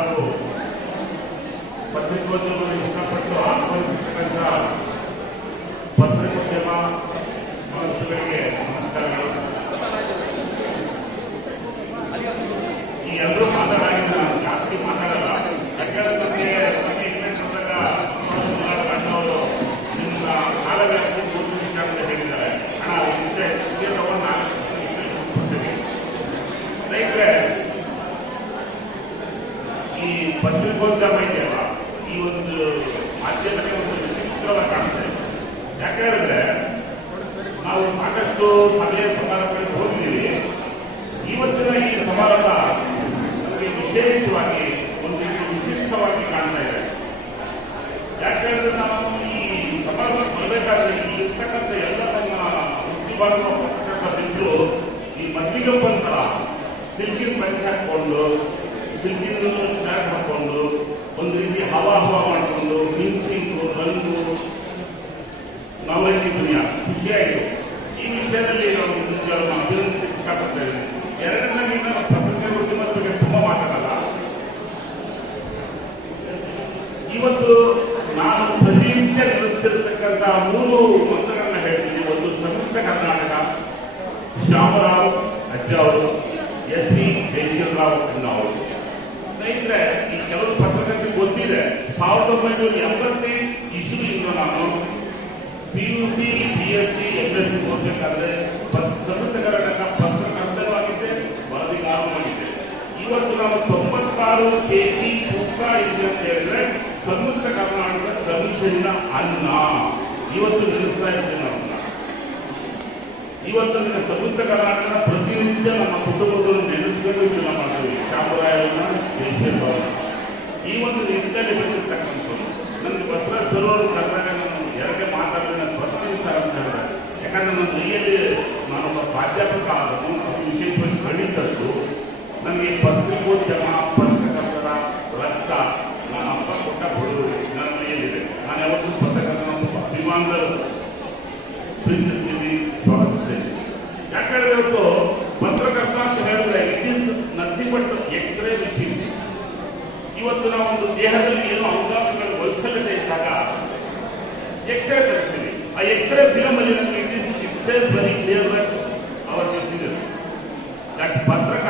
ಹಾಗೂ ಪತ್ರಿಕೋದ್ಯಮವನ್ನು ಇಷ್ಟಪಟ್ಟು ಪತ್ರಿಕೋದ್ಯಮ ಇದೆಯಲ್ಲ ಈ ಒಂದು ಮಾಧ್ಯಮಕ್ಕೆ ಒಂದು ವಿಚಿತ್ರವಾಗಿ ಕಾಣುತ್ತೆ ಯಾಕಂದ್ರೆ ನಾವು ಸಾಕಷ್ಟು ಸಭೆ ಸಮಾರಂಭಗಳಿಗೆ ಹೋಗಿದ್ದೀವಿ. ಇವತ್ತಿನ ಈ ಸಮಾರಂಭ ನಮಗೆ ವಿಶೇಷವಾಗಿ ಒಂದು ವಿಶಿಷ್ಟವಾಗಿ ಕಾಣ್ತಾ ಇದೆ. ಯಾಕಂದ್ರೆ ನಾವು ಈ ಸಮಾರಂಭ ಬರಬೇಕಾದ್ರೆ ಇರ್ತಕ್ಕಂಥ ಎಲ್ಲ ನಮ್ಮ ಉದ್ಯೋಗ ಪತ್ರಕರ್ತರಿದ್ರು ಈ ಮದ್ದಿಗೆ ಬಂತರ ಸಿಲ್ಕಿನ ಪಂಚ ಹಾಕೊಂಡು ಸಿಲ್ಕಿನ ಹವಾ ಮಾಡಿಕೊಂಡು ಮಿಂಚಿಂಗು ಬಂದು ನಾವೆಲ್ಲಿ ದುನಿಯಾ ಖುಷಿಯಾಯಿತು ಈ ವಿಷಯದಲ್ಲಿ ನಾವು ಇದ್ದೀನಿ ಎರಡನೇದಾಗಿ ನಮ್ಮ ಪತ್ರಿಕೆ ಉದ್ಯಮದ ಬಗ್ಗೆ ತುಂಬಾ ಮಾತಾಡಲ್ಲ ಇವತ್ತು ನಾನು ಪ್ರತಿನಿತ್ಯ ನಡೆಸ್ತಿರ್ತಕ್ಕಂಥ ಮೂರು ಮಂತ್ರಗಳನ್ನ ಹೇಳ್ತೀನಿ. ಒಂದು ಸಂಯುಕ್ತ ಕರ್ನಾಟಕ, ಶ್ಯಾಮರಾವ್ ಅಜ್ಜ ಅವರು, ಎಸ್ ಪಿ ಜಯಶೀಲರಾವ್ ಅವರು ಸ್ನೇಹಿತರೆ, ಈ ಕೆಲವು ಪತ್ರಕರ್ತರಿಗೆ ಗೊತ್ತಿದೆ ಸಾವಿರದ ಒಂಬೈನೂರ ಎಂಬತ್ತನೇ ಇಶುವಿಂದ ನಾನು P U C P S C M S C ಓದಬೇಕಾದ್ರೆ ಸಂಯುಕ್ತ ಕರ್ನಾಟಕ ವರದಿಗಾರನೂ ಆಗಿದ್ದೆ ಇವತ್ತು ನಾವು ತೊಂಬತ್ತಾರು ಕೆ ಜಿ ತೂಕ ಇದೆ ಅಂತ ಹೇಳಿದ್ರೆ ಸಂಯುಕ್ತ ಕರ್ನಾಟಕ ಕಮಿಷನ್ನ ಅನ್ನ. ಇವತ್ತು ನಿಲ್ಲಿಸ್ತಾ ಇದ್ದೇನೆ ಇವತ್ತು ನಿಮಗೆ ಸಂಯುಕ್ತ ಕರ್ನಾಟಕ ಪ್ರತಿನಿತ್ಯ ನಮ್ಮ ಕುಟುಂಬವನ್ನು ನೆನೆಸಬೇಕು ಇದು ನಮ್ಮ ಶಾಮರಾಯನ ಜಯಶೀಲರವರನ್ನ ಈ ಒಂದು ನಿಟ್ಟಿನಲ್ಲಿ ನನ್ನ ಮೈಯಲ್ಲಿ ನಾನೊಬ್ಬ ಪ್ರಾಧ್ಯಾಪಕ ಆದನು ಅದು ವಿಶೇಷವಾಗಿ ಖಂಡಿತದ್ದು ನನಗೆ ಪತ್ರಿಕೋದ್ಯಮ ಪತ್ರಕರ್ತರ ರಕ್ತ, ನನ್ನ ಅಪ್ಪ ಕೊಟ್ಟ ಕೊಡುವುದು ನನ್ನ ಮೈಯಲ್ಲಿದೆ ನಾನು ಯಾವತ್ತೂ ಪತ್ರಕರ್ತನ ಅಭಿಮಾನದ ಪ್ರೀತಿಸ್ತೀನಿ, ಸ್ವಾಗತಿಸ್ತೇನೆ. ಯಾಕಂದ್ರೆ ಇವತ್ತು ಪತ್ರಕರ್ತ ಅಂತ ಹೇಳಿದ್ರೆ it is nothing but x-ray machine ಇವತ್ತು ನಾವೊಂದು ದೇಹದಲ್ಲಿ ಏನೋ ಅಂಗಾಂಗಗಳ ವೈಫಲ್ಯತೆ ಇದ್ದಾಗ ಎಕ್ಸ್ರೇ ತರಿಸ್ತೀವಿ ಆ ಎಕ್ಸ್ರೇ ಫಿಲಮ್ ಅಲ್ಲಿ ನಮಗೆ it is it says very clear that our